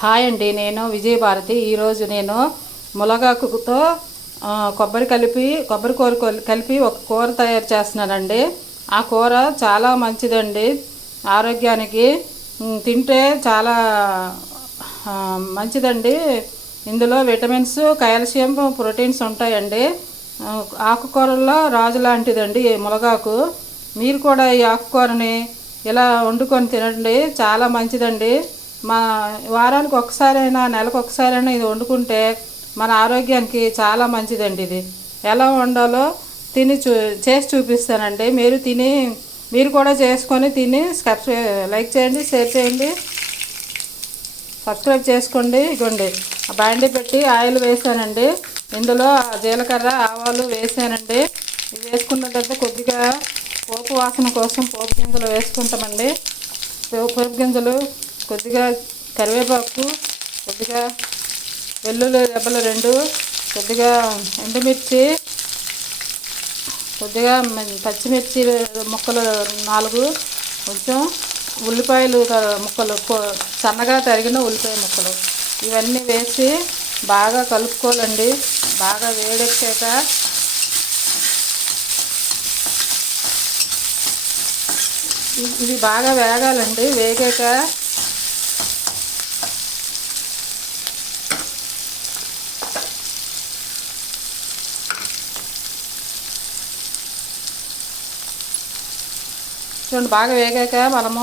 Hi అండి, నేను విజయభారతి. ఈరోజు నేను మునగాకుతో కొబ్బరి కూర కలిపి ఒక కూర తయారు చేస్తున్నానండి. ఆ కూర చాలా మంచిదండి ఆరోగ్యానికి. తింటే చాలా మంచిదండి. ఇందులో విటమిన్స్, కాల్షియం, ప్రోటీన్స్ ఉంటాయండి. ఆకుకూరల్లో రాజు లాంటిదండి ఈ మునగాకు. మీరు కూడా ఈ ఆకుకూరని ఇలా వండుకొని తినండి, చాలా మంచిదండి. మా వారానికి ఒకసారైనా, నెలకు ఒకసారైనా ఇది వండుకుంటే మన ఆరోగ్యానికి చాలా మంచిదండి. ఇది ఎలా వండాలో చేసి చూపిస్తానండి. మీరు కూడా చేసుకొని తిని లైక్ చేయండి, షేర్ చేయండి, సబ్స్క్రైబ్ చేసుకోండి. ఇదిగోండి, బాండి పెట్టి ఆయిల్ వేసానండి. ఇందులో జీలకర్ర, ఆవాలు వేసానండి. ఇవి వేసుకున్నట్టయితే కొద్దిగా పోపు వాసన కోసం పోపు గింజలు వేసుకుంటామండి. పోపు గింజలు, కొద్దిగా కరివేపాకు, కొద్దిగా వెల్లుల్లి రెబ్బలు 2, కొద్దిగా ఎండుమిర్చి, కొద్దిగా పచ్చిమిర్చి ముక్కలు 4, కొంచెం ఉల్లిపాయలు ముక్కలు, సన్నగా తరిగిన ఉల్లిపాయ ముక్కలు, ఇవన్నీ వేసి బాగా కలుపుకోవాలండి. బాగా వేడెక్కాక ఇవి బాగా వేగాలండి. వేగాక చూడండి, బాగా వేగాక మనము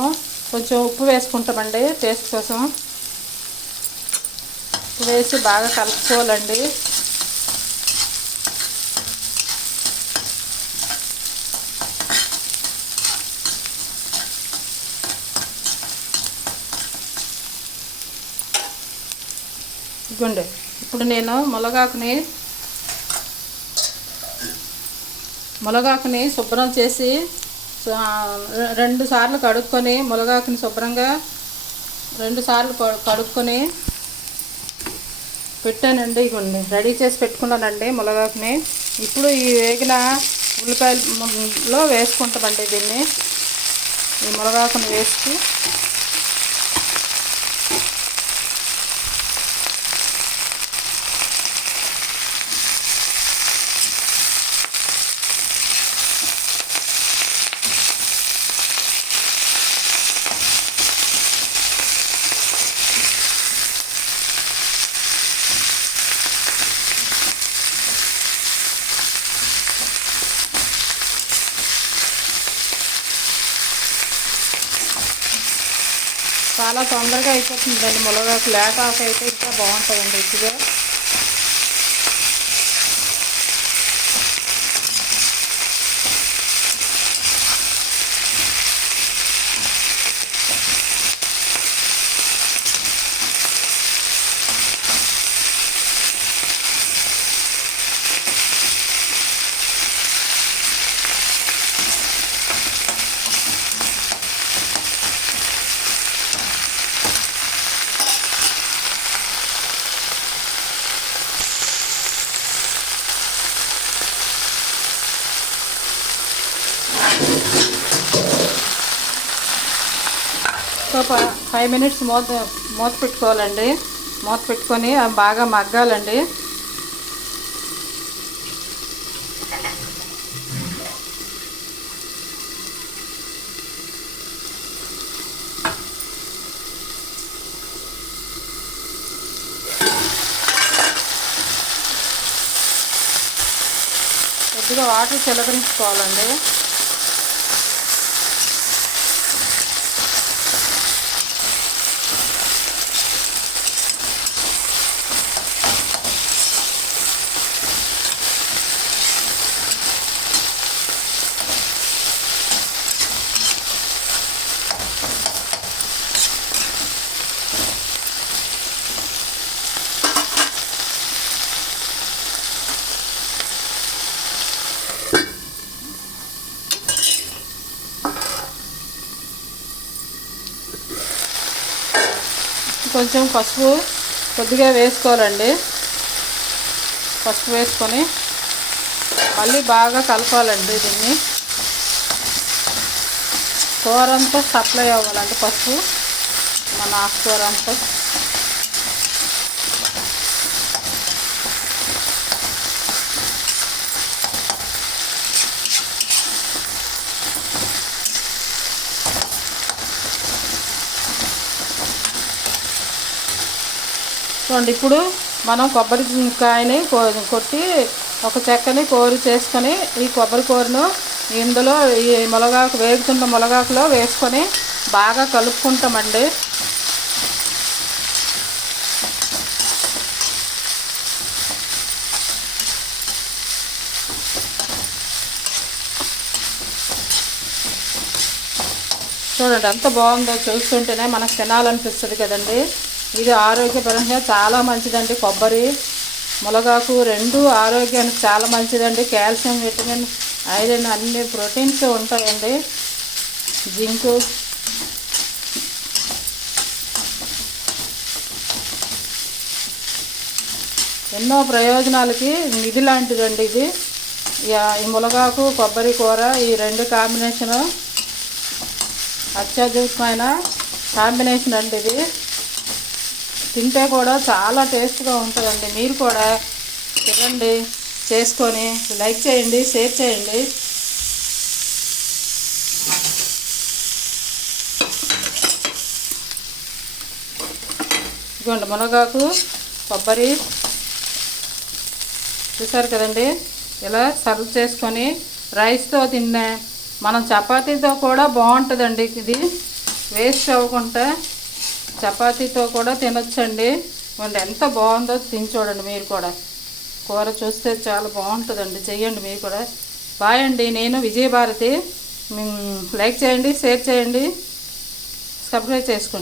కొంచెం ఉప్పు వేసుకుంటామండి. టేస్ట్ కోసం ఉప్పు వేసి బాగా కలుపుకోవాలండి. ఇదిగోండి, ఇప్పుడు నేను మునగాకుని శుభ్రం చేసి 2 సార్లు కడుక్కొని, మునగాకుని శుభ్రంగా 2 సార్లు కడుక్కొని పెట్టానండి. ఇదిగోండి, రెడీ చేసి పెట్టుకున్నానండి మునగాకుని. ఇప్పుడు ఈ వేగిన ఉల్లిపాయలో వేసుకుంటామండి. దీన్ని, ఈ మునగాకుని వేసి చాలా తొందరగా అయిపోతుందండి. మునగాకు లేత ఆకు అయితే ఇంకా బాగుంటుందండి రుచిగా. సో 5 మినిట్స్ మూత పెట్టుకోవాలండి. మూత పెట్టుకొని అవి బాగా మగ్గాలండి. కొద్దిగా వాటర్ చిలకరించుకోవాలండి. కొంచెం పసుపు కొద్దిగా వేసుకోవాలండి. పసుపు వేసుకొని మళ్ళీ బాగా కలపాలండి. దీన్ని కూర అంతా సప్లై అవ్వాలంటే పసుపు మన ఆకుకూర అంతా చూడండి ఇప్పుడు మనం కొబ్బరికాయని కొట్టి ఒక చెక్కని కోరి చేసుకొని ఈ కొబ్బరి కూరను ఇందులో ఈ మునగాకు వేగుతున్న మునగాకులో వేసుకొని బాగా కలుపుకుంటామండి. చూడండి ఎంత బాగుందో, చూస్తుంటేనే మనకు తినాలనిపిస్తుంది కదండి. ఇది ఆరోగ్యపరంగా చాలా మంచిదండి. కొబ్బరి మునగాకు రెండు ఆరోగ్యానికి చాలా మంచిదండి. కాల్షియం, విటమిన్, ఐరన్ అన్ని ప్రోటీన్స్ ఉంటాయండి. జింకు ఎన్నో ప్రయోజనాలకి నిధి లాంటిదండి ఇది. ఈ మునగాకు కొబ్బరి కూర ఈ రెండు కాంబినేషను అత్యద్భుతమైన కాంబినేషన్ అండి. ఇది తింటే కూడా చాలా టేస్ట్గా ఉంటుందండి. మీరు కూడా తినండి, చేసుకొని లైక్ చేయండి, షేర్ చేయండి. ఇదిగోండి మునగాకు కొబ్బరి చూసారు కదండి. ఇలా సర్వ్ చేసుకొని రైస్తో తిన్నా, మనం చపాతీతో కూడా బాగుంటుందండి. ఇది వేస్ట్ అవ్వకుండా చపాతీతో కూడా తినొచ్చండి. మళ్ళీ ఎంత బాగుందో తిని చూడండి మీరు కూడా. కూర చూస్తే చాలా బాగుంటుందండి. చెయ్యండి మీరు కూడా. బాయ్ అండి. నేను విజయభారతి. లైక్ చేయండి, షేర్ చేయండి, సబ్స్క్రైబ్ చేసుకోండి.